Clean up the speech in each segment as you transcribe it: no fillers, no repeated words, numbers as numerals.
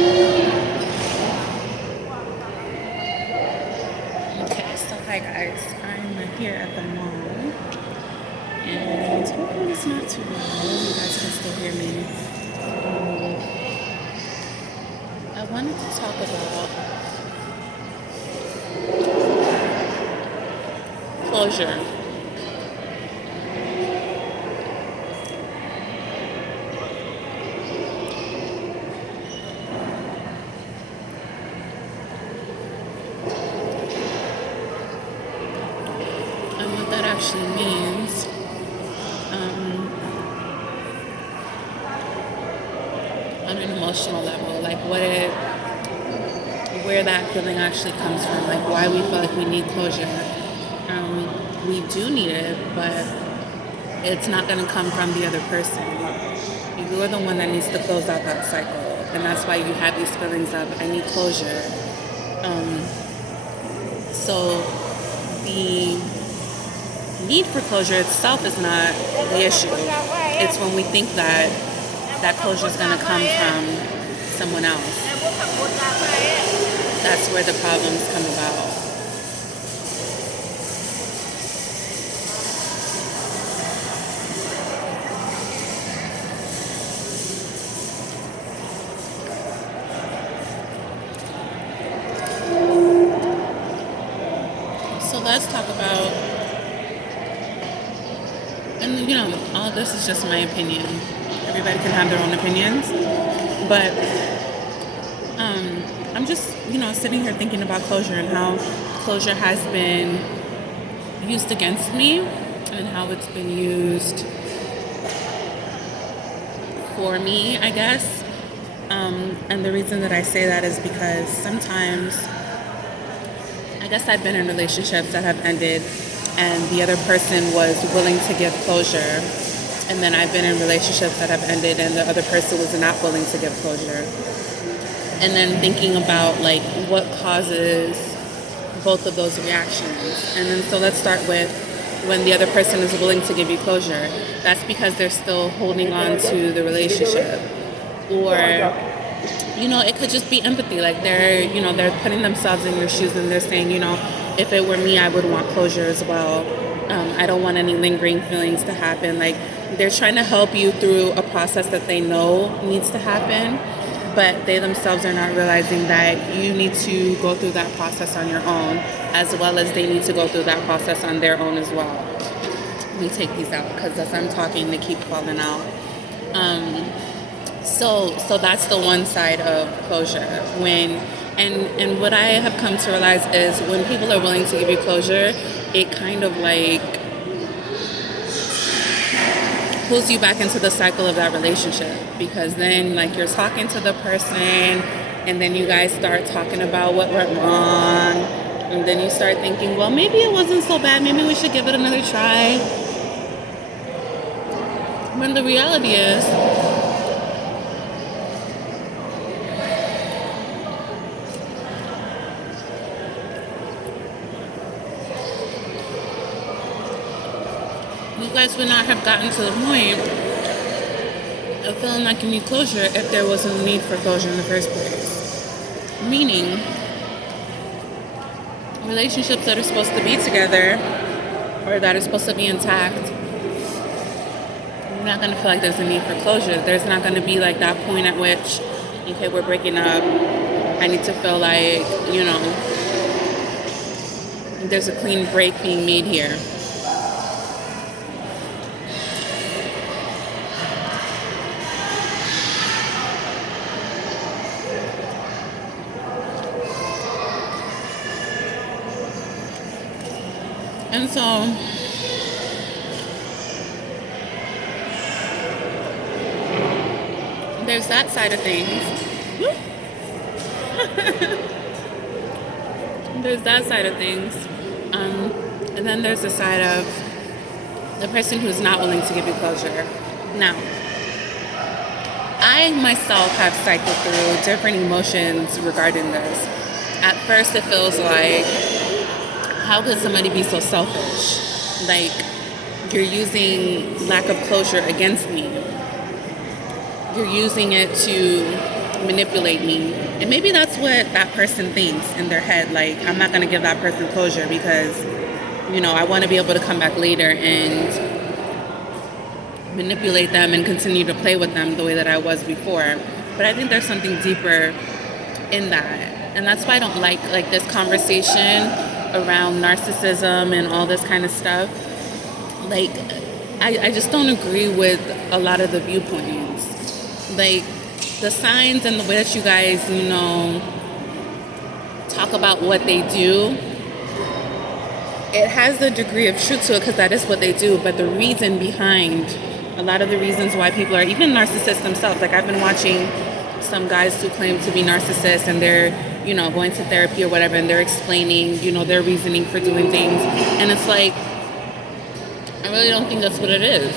Okay, so hi guys, I'm here at the mall, and hopefully it's not too loud. You guys can still hear me. I wanted to talk about closure. And what that actually means. On an emotional level, like where that feeling actually comes from, like why we feel like we need closure. We do need it, but it's not going to come from the other person. You're the one that needs to close out that cycle, and that's why you have these feelings of I need closure. So the need for closure itself is not the issue. It's when we think that that closure is going to come from someone else. That's where the problems come about. So let's talk about, and all this is just my opinion. Everybody can have their own opinions, but I'm just, sitting here thinking about closure and how closure has been used against me and how it's been used for me, I guess. And the reason that I say that is because sometimes, I guess I've been in relationships that have ended and the other person was willing to give closure. And then I've been in relationships that have ended and the other person was not willing to give closure. And then thinking about like what causes both of those reactions. And then so let's start with when the other person is willing to give you closure. That's because they're still holding on to the relationship. Or, it could just be empathy. Like they're putting themselves in your shoes and they're saying, if it were me, I would want closure as well. I don't want any lingering feelings to happen. Like they're trying to help you through a process that they know needs to happen, but they themselves are not realizing that you need to go through that process on your own, as well as they need to go through that process on their own as well. Let me take these out because as I'm talking, they keep falling out. So that's the one side of closure. And what I have come to realize is when people are willing to give you closure, it kind of like pulls you back into the cycle of that relationship, because then like you're talking to the person and then you guys start talking about what went wrong, and then you start thinking, well, maybe it wasn't so bad, maybe we should give it another try. When the reality is you guys would not have gotten to the point of feeling like you need closure if there wasn't a need for closure in the first place. Meaning, relationships that are supposed to be together or that are supposed to be intact, you're not going to feel like there's a need for closure. There's not going to be like that point at which, okay, we're breaking up. I need to feel like, there's a clean break being made here. And so there's that side of things. There's that side of things. And then there's the side of the person who's not willing to give you closure. Now, I myself have cycled through different emotions regarding this. At first, it feels like, how could somebody be so selfish? Like, you're using lack of closure against me. You're using it to manipulate me. And maybe that's what that person thinks in their head. Like, I'm not going to give that person closure because, I want to be able to come back later and manipulate them and continue to play with them the way that I was before. But I think there's something deeper in that. And that's why I don't like this conversation around narcissism and all this kind of stuff. Like, I just don't agree with a lot of the viewpoints. Like, the signs and the way that you guys, talk about what they do, it has a degree of truth to it because that is what they do. But the reason behind a lot of the reasons why people are even narcissists themselves, like I've been watching some guys who claim to be narcissists and they're, going to therapy or whatever, and they're explaining, their reasoning for doing things. And it's like, I really don't think that's what it is.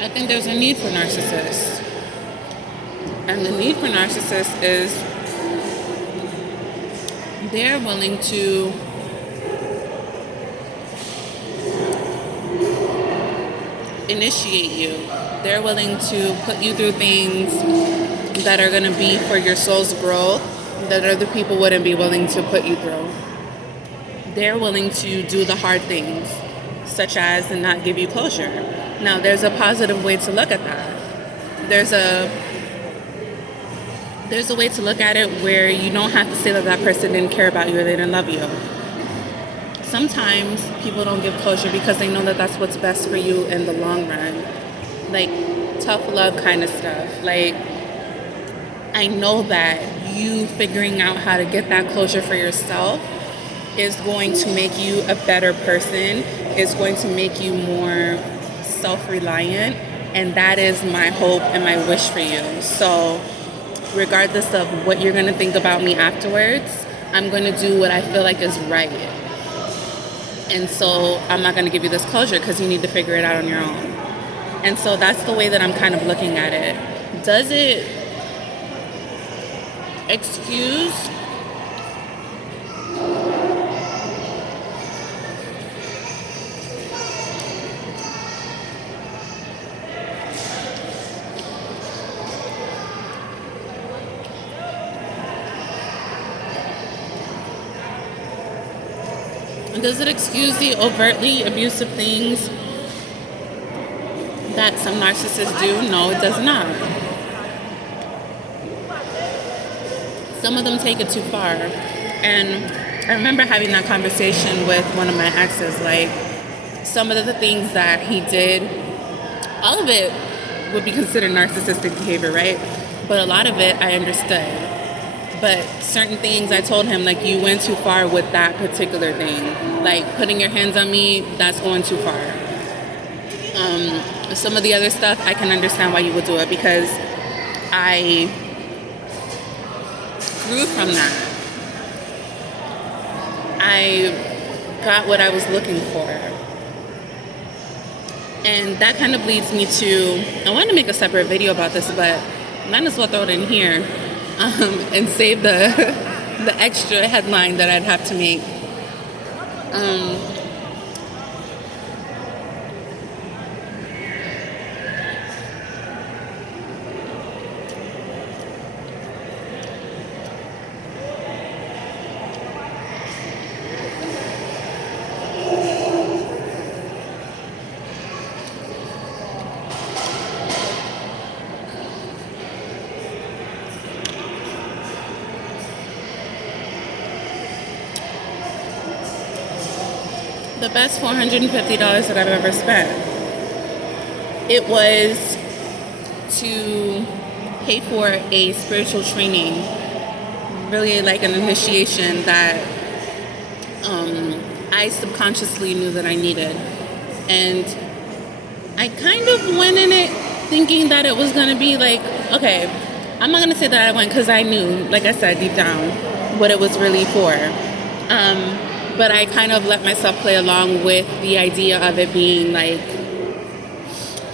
I think there's a need for narcissists. And the need for narcissists is they're willing to initiate you. They're willing to put you through things that are going to be for your soul's growth that other people wouldn't be willing to put you through. They're willing to do the hard things, such as and not give you closure. Now, there's a positive way to look at that. There's a way to look at it where you don't have to say that that person didn't care about you or they didn't love you. Sometimes people don't give closure because they know that that's what's best for you in the long run. Like, tough love kind of stuff. Like, I know that you figuring out how to get that closure for yourself is going to make you a better person, is going to make you more self-reliant, and that is my hope and my wish for you. So regardless of what you're going to think about me afterwards, I'm going to do what I feel like is right. And so I'm not going to give you this closure because you need to figure it out on your own. And so that's the way that I'm kind of looking at it. Does it excuse the overtly abusive things that some narcissists do? No, it does not. Some of them take it too far. And I remember having that conversation with one of my exes. Like, some of the things that he did, all of it would be considered narcissistic behavior, right? But a lot of it I understood. But certain things I told him, like, you went too far with that particular thing. Like, putting your hands on me, that's going too far. Some of the other stuff, I can understand why you would do it because I grew from that. I got what I was looking for. And that kind of leads me to, I want to make a separate video about this, but might as well throw it in here. And save the extra headline that I'd have to make. The best $450 that I've ever spent. It was to pay for a spiritual training, really like an initiation that I subconsciously knew that I needed. And I kind of went in it thinking that it was going to be like, okay, I'm not going to say that I went because I knew, like I said, deep down, what it was really for. But I kind of let myself play along with the idea of it being like,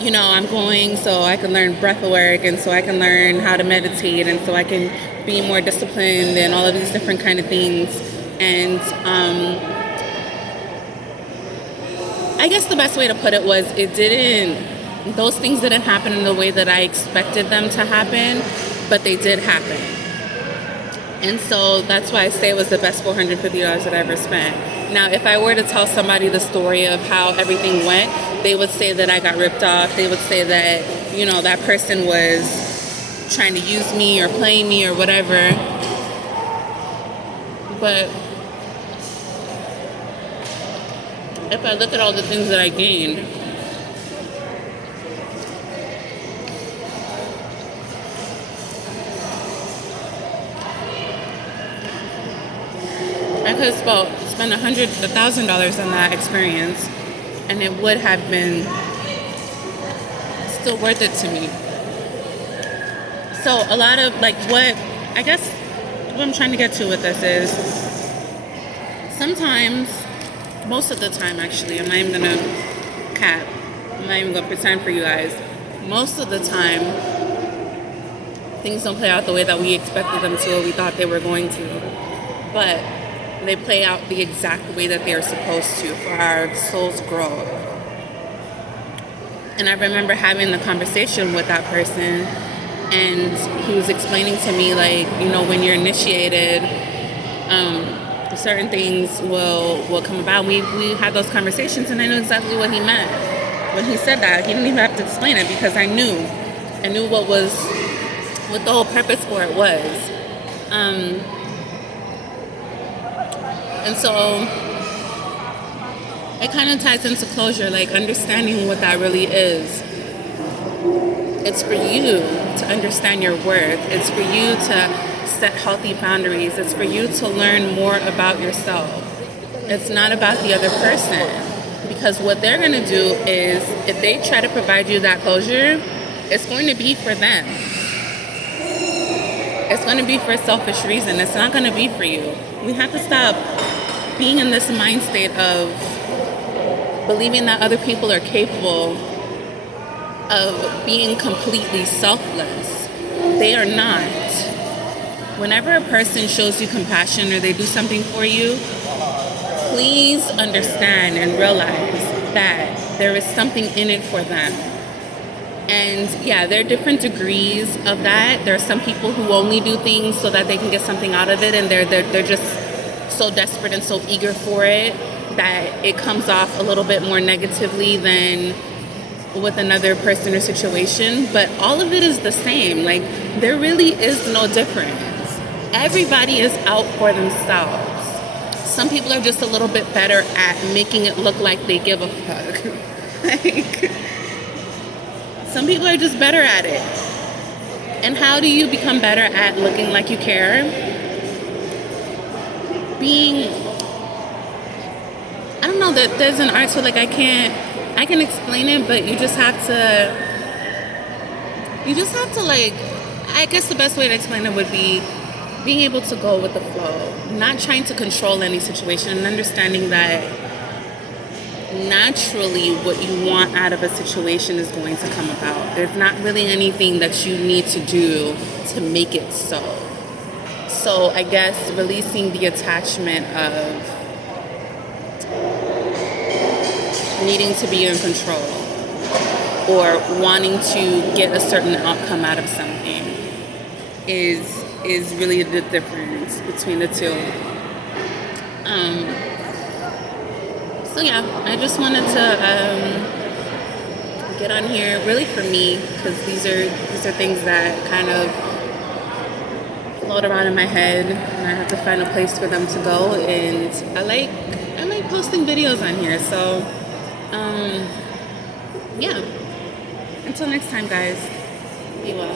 I'm going so I can learn breath work and so I can learn how to meditate and so I can be more disciplined and all of these different kind of things And I guess the best way to put it was those things didn't happen in the way that I expected them to happen, but they did happen. And so that's why I say it was the best $450 that I ever spent. Now, if I were to tell somebody the story of how everything went, they would say that I got ripped off. They would say that, you know, that person was trying to use me or play me or whatever. But if I look at all the things that I gained, I could have spent $1,000 on that experience, and it would have been still worth it to me. So a lot of what I'm trying to get to with this is sometimes, most of the time actually, I'm not even gonna cap, I'm not even gonna pretend for you guys. Most of the time, things don't play out the way that we expected them to or we thought they were going to. But they play out the exact way that they're supposed to for our soul's growth. And I remember having the conversation with that person, and he was explaining to me, when you're initiated, certain things will come about. We had those conversations, and I knew exactly what he meant when he said that. He didn't even have to explain it because I knew what the whole purpose for it was. And so it kind of ties into closure, understanding what that really is. It's for you to understand your worth. It's for you to set healthy boundaries. It's for you to learn more about yourself. It's not about the other person. Because what they're going to do is, if they try to provide you that closure, it's going to be for them. It's going to be for a selfish reason. It's not going to be for you. We have to stop being in this mind state of believing that other people are capable of being completely selfless. They are not. Whenever a person shows you compassion or they do something for you, please understand and realize that there is something in it for them. And yeah, there are different degrees of that. There are some people who only do things so that they can get something out of it, and they're just so desperate and so eager for it that it comes off a little bit more negatively than with another person or situation. But all of it is the same. There really is no difference. Everybody is out for themselves. Some people are just a little bit better at making it look like they give a fuck. Some people are just better at it. And how do you become better at looking like you care? I don't know, that there's an art to it. I can explain it, but you just have to I guess the best way to explain it would be being able to go with the flow, not trying to control any situation, and understanding that naturally what you want out of a situation is going to come about. There's not really anything that you need to do to make it so. So I guess releasing the attachment of needing to be in control or wanting to get a certain outcome out of something is really the difference between the two. So yeah, I just wanted to get on here really for me, because these are things that kind of float around in my head, and I have to find a place for them to go. And I like posting videos on here. So yeah. Until next time, guys. Be well.